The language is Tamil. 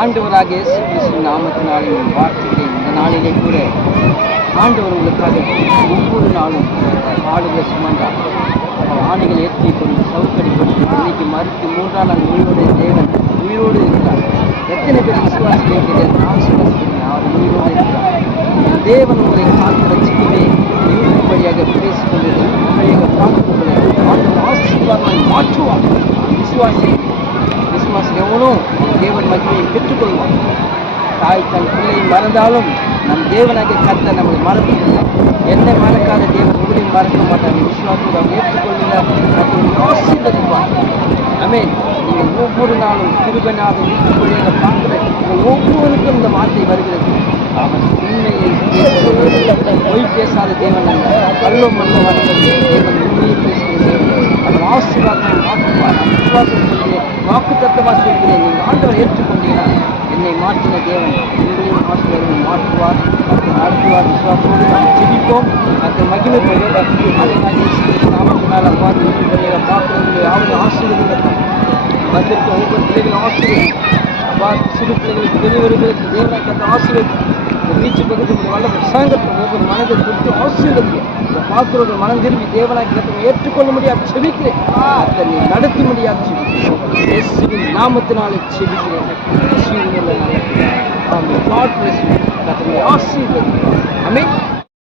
ஆண்டவராக இயேசு கிறிஸ்து நாமத்தினாலே வார்த்தைகளை இந்த நாளிலே கூட ஆண்டவர் உங்களுக்காக ஒவ்வொரு நாளும் பாடுகளை சுமந்தார். ஆணைகள் ஏற்றி கொண்டு சவுக்கடி கொடுத்து இன்னைக்கு மறுத்து 3ஆம் நாள் உயிரோடு தேவன் உயிரோடு இருக்கிறார். எத்தனை பேர் விசுவாசிக்கிறேன்? நான் விசுவாசிக்கிறேன், அவர் உயிரோடு இருக்கிறார். தேவன் உங்களை காத்து ரசிக்கவே யூடியூப் வழியாக பேசிக் கொண்டது வழியாக பார்க்கக்கூடிய ஆண்டவர் ஆசீர்வாதமாய் மாற்றுவார். விசுவாசி எவனும் தேவன் மகிமையை பெற்றுக்கொள்வான். தாய் தன் பிள்ளையை மறந்தாலும் நம் தேவனாக கர்த்தர் நம்மளை மறப்பதில்லை. என்னை மறக்காத தேவன் உங்களையும் மறக்க மாட்டார். விசுவாசத்தை அவர் ஏற்றுக்கொள்ளுங்கள், ஆசீர்வதிப்பார். ஆமென். நீங்கள் ஒவ்வொரு நாளும் கிருபையாக யூடியூப் வழியாக பார்க்கிற ஒவ்வொருக்கும் இந்த வார்த்தை வருகிறது. அவன் உண்மையை பொய் பேசாத தேவன் அல்ல, கள்ளம் மல்ல வருகிறது தேவன், உண்மையை பேசுகிற தேவன். அவர் ஆசீர்வாதம் மாற்றுவார். விசுவாசம் சொல்கிறேன், வாக்கு தத்தமாக சொல்கிறேன். நீங்கள் ஆண்டவர் ஏற்றுக்கொண்டீங்கன்னா என்னை மாற்றின தேவன் உங்களையும் ஆசீர்வாதம் மாற்றுவார், நடத்துவார். விசுவாசத்தோடு நாம் ஜெபிப்போம். அந்த மகிமைப்படுவார். அதை நான் நாமத்தினால் பார்த்து பார்க்குறது யாவது ஆசீர்வாதம் வந்திருக்க ஒவ்வொரு பிள்ளைகளும் ஆசீர்வதிக்கும். சிறு பிள்ளைகளுக்கு பெரியவர்களுக்கு தேவனை கற்று ஆசீர்வதிக்கும். இந்த வீச்சு பகுதியில் வல்ல பிரசாங்கத்தை ஒவ்வொரு மனதை கொடுத்து ஆசீர்வதிக்கும். இதை பார்க்கிறவர்கள் மனம் திரும்பி தேவனாய் கற்று ஏற்றுக்கொள்ள முடியாது செபிக்கிறேன். அதை நீ நடத்த முடியாது செபிக்கிறேன். இயேசுவின் நாமத்தினாலே செபிக்கிறேன். ஆமென். God bless you. ஆசீர்வதிக்கும். ஆமென்.